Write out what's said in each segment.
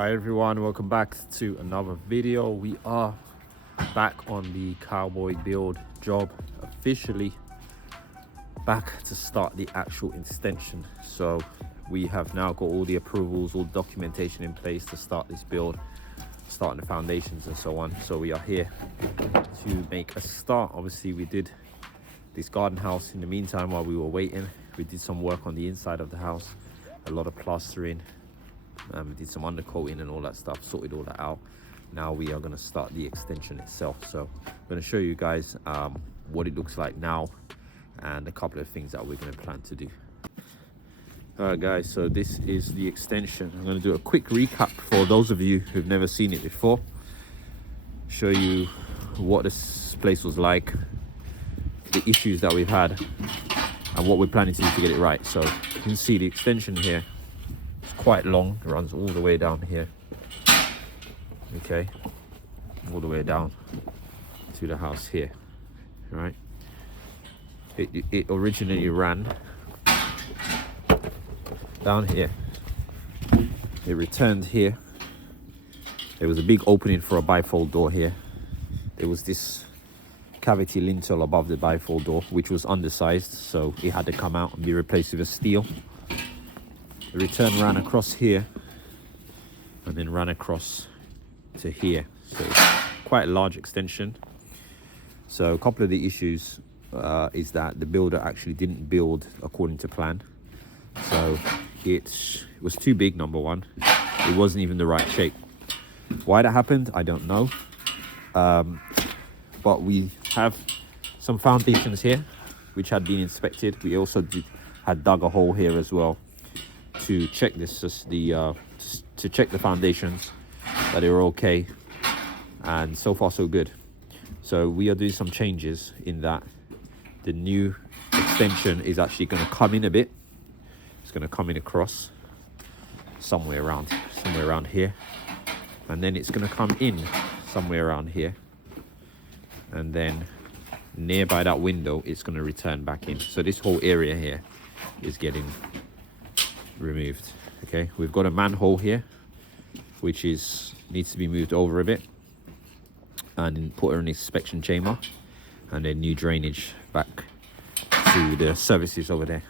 Hi everyone, welcome back to another video. We are back on the cowboy build job, officially back to start the actual extension. So we have now got all the approvals, all documentation in place to start this build, starting the foundations and so on. So we are here to make a start. Obviously we did this garden house in the meantime while we were waiting. We did some work on the inside of the house, a lot of plastering. We did some undercoating and all that stuff, sorted all that out. Now we are going to start the extension itself. So I'm going to show you guys what it looks like now and a couple of things that we're going to plan to do. All right guys, so this is the extension. I'm going to do a quick recap for those of you who've never seen it before, show you what this place was like, the issues that we've had, and what we're planning to do to get it right. So you can see the extension here. Quite long, it runs all the way down here, okay, all the way down to the house here, right? It originally ran down here, it returned here. There was a big opening for a bifold door here. There was this cavity lintel above the bifold door which was undersized, so it had to come out and be replaced with a steel. The return ran across here and then ran across to here. So it's quite a large extension. So a couple of the issues is that the builder actually didn't build according to plan. So it was too big, number one. It wasn't even the right shape. Why that happened, I don't know. But we have some foundations here which had been inspected. We also had dug a hole here as well to check this, to check the foundations, that they were okay, and so far so good. So we are doing some changes in that the new extension is actually going to come in a bit. It's going to come in across somewhere around here, and then it's going to come in somewhere around here, and then nearby that window it's going to return back in. So this whole area here is getting removed. Okay, we've got a manhole here which needs to be moved over a bit and put an inspection chamber, and then new drainage back to the services over there.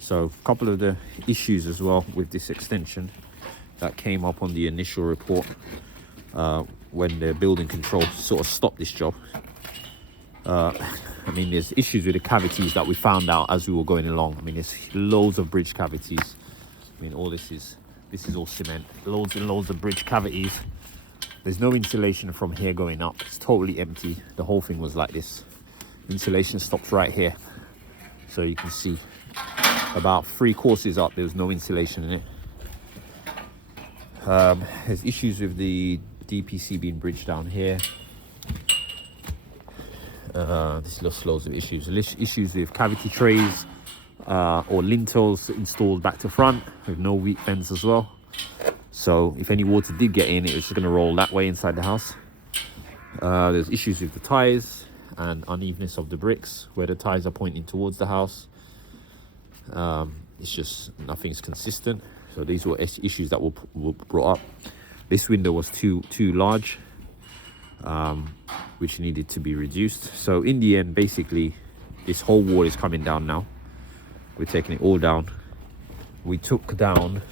So a couple of the issues as well with this extension that came up on the initial report when the building control sort of stopped this job. I mean, there's issues with the cavities that we found out as we were going along. I mean, there's loads of bridge cavities. I mean, all this is all cement, loads and loads of bridge cavities. There's no insulation from here going up. It's totally empty. The whole thing was like this. Insulation stops right here. So you can see about 3 courses up, there's no insulation in it. There's issues with the DPC being bridged down here. There's loads of issues. Issues with cavity trays or lintels installed back to front with no weak fence as well. So if any water did get in, it was just going to roll that way inside the house. There's issues with the ties and unevenness of the bricks where the ties are pointing towards the house. It's just nothing's consistent. So these were issues that were brought up. This window was too large, which needed to be reduced. So in the end, basically, this whole wall is coming down now. We're taking it all down. We took down,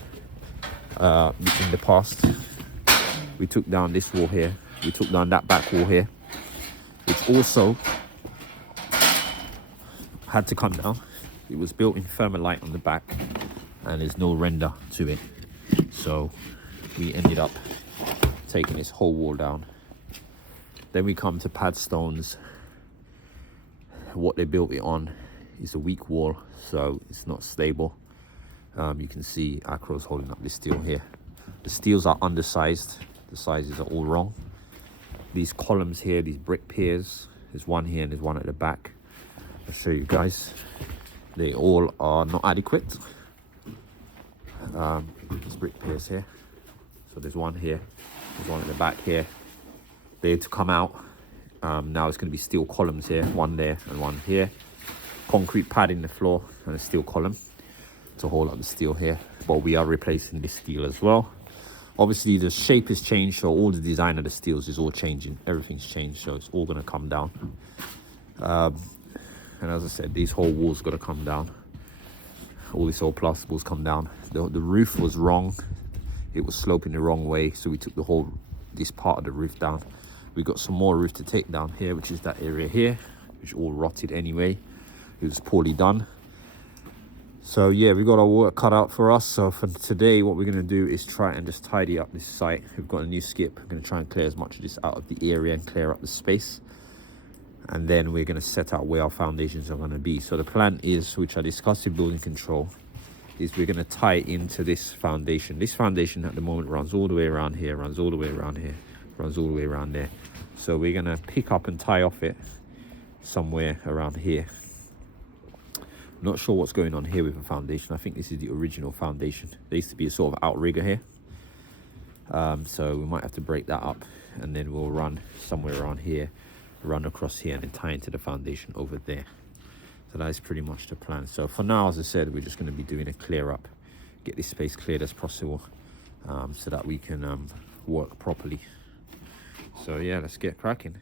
in the past, we took down this wall here. We took down that back wall here, which also had to come down. It was built in Thermalite on the back, and there's no render to it. So we ended up taking this whole wall down. Then we come to pad stones. What they built it on is a weak wall, so it's not stable. You can see Acro's holding up this steel here. The steels are undersized. The sizes are all wrong. These columns here, these brick piers, there's one here and there's one at the back. I'll show you guys. They all are not adequate. There's brick piers here. So there's one here, there's one at the back here. They had to come out. Now it's going to be steel columns here, one there and one here. Concrete pad in the floor and a steel column to hold up the steel here. But we are replacing this steel as well. Obviously the shape has changed, so all the design of the steels is all changing. Everything's changed, so it's all going to come down. And as I said, these whole walls got to come down. All these old plasterboards come down. The roof was wrong. It was sloping the wrong way, so we took this part of the roof down. We got some more roof to take down here, which is that area here, which all rotted anyway. It was poorly done. So yeah, we got our work cut out for us. So for today, what we're going to do is try and just tidy up this site. We've got a new skip. We're going to try and clear as much of this out of the area and clear up the space. And then we're going to set out where our foundations are going to be. So the plan is, which I discussed with building control, is we're going to tie into this foundation. This foundation at the moment runs all the way around here, runs all the way around here, runs all the way around there. So we're going to pick up and tie off it somewhere around here. Not sure what's going on here with the foundation. I think this is the original foundation. There used to be a sort of outrigger here. So we might have to break that up, and then we'll run somewhere around here, run across here, and then tie into the foundation over there. So that is pretty much the plan. So for now, as I said, we're just going to be doing a clear up, get this space cleared as possible, so that we can work properly. So yeah, let's get cracking.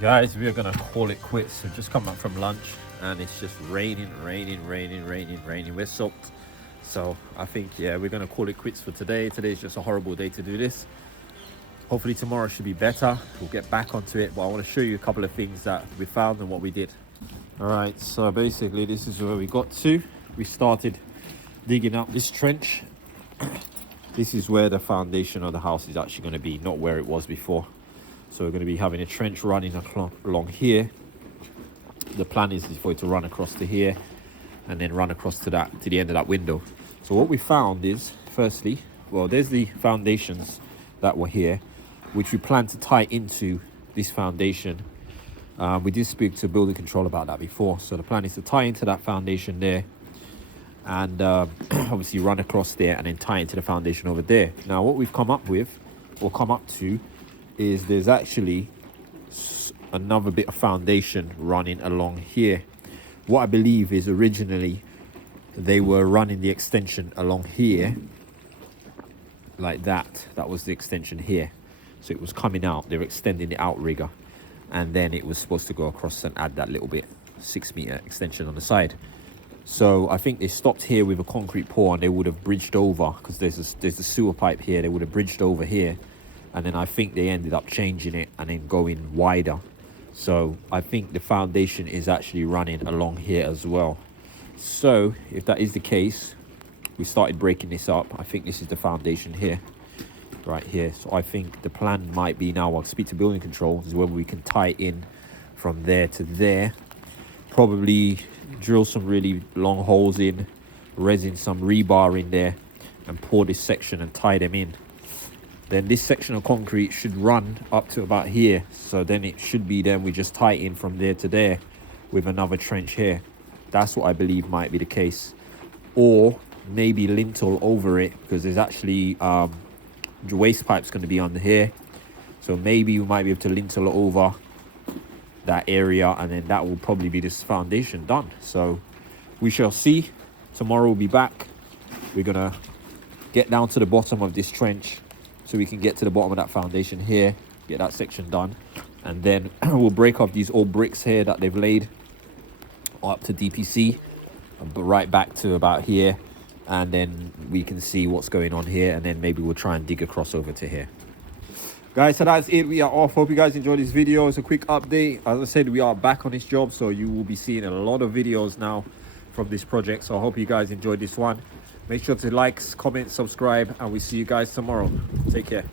Guys, we are gonna call it quits. We've just come back from lunch and it's just raining. We're soaked. So I think, yeah, we're gonna call it quits for today. Today's just a horrible day to do this. Hopefully tomorrow should be better. We'll get back onto it, but I want to show you a couple of things that we found and what we did. All right, so basically this is where we got to. We started digging up this trench. This is where the foundation of the house is actually going to be, not where it was before. So we're going to be having a trench running along here. The plan is for it to run across to here and then run across to the end of that window. So what we found is, firstly, well, there's the foundations that were here, which we plan to tie into this foundation. We did speak to building control about that before. So the plan is to tie into that foundation there and obviously run across there and then tie into the foundation over there. Now what we've come up with, or come up to, is there's actually another bit of foundation running along here. What I believe is originally they were running the extension along here like that. That was the extension here. So it was coming out, they were extending the outrigger, and then it was supposed to go across and add that little bit 6 meter extension on the side. So I think they stopped here with a concrete pour, and they would have bridged over, because there's a sewer pipe here. They would have bridged over here, and then I think they ended up changing it and then going wider. So I think the foundation is actually running along here as well. So if that is the case, we started breaking this up. I think this is the foundation here, right here. So I think the plan might be now, I'll speak to building control, is whether we can tie in from there to there. Probably drill some really long holes in, resin some rebar in there, and pour this section and tie them in. Then this section of concrete should run up to about here. So then it should be, then we just tie in from there to there with another trench here. That's what I believe might be the case. Or maybe lintel over it, because there's actually waste pipes going to be under here. So maybe we might be able to lintel over that area, and then that will probably be this foundation done. So we shall see. Tomorrow we'll be back. We're going to get down to the bottom of this trench so we can get to the bottom of that foundation here, get that section done, and then we'll break off these old bricks here that they've laid up to DPC, but right back to about here, and then we can see what's going on here, and then maybe we'll try and dig across over to here. Guys, so that's it. We are off. Hope you guys enjoyed this video. It's a quick update. As I said, we are back on this job, so you will be seeing a lot of videos now from this project. So I hope you guys enjoyed this one. Make sure to like, comment, subscribe, and we'll see you guys tomorrow. Take care.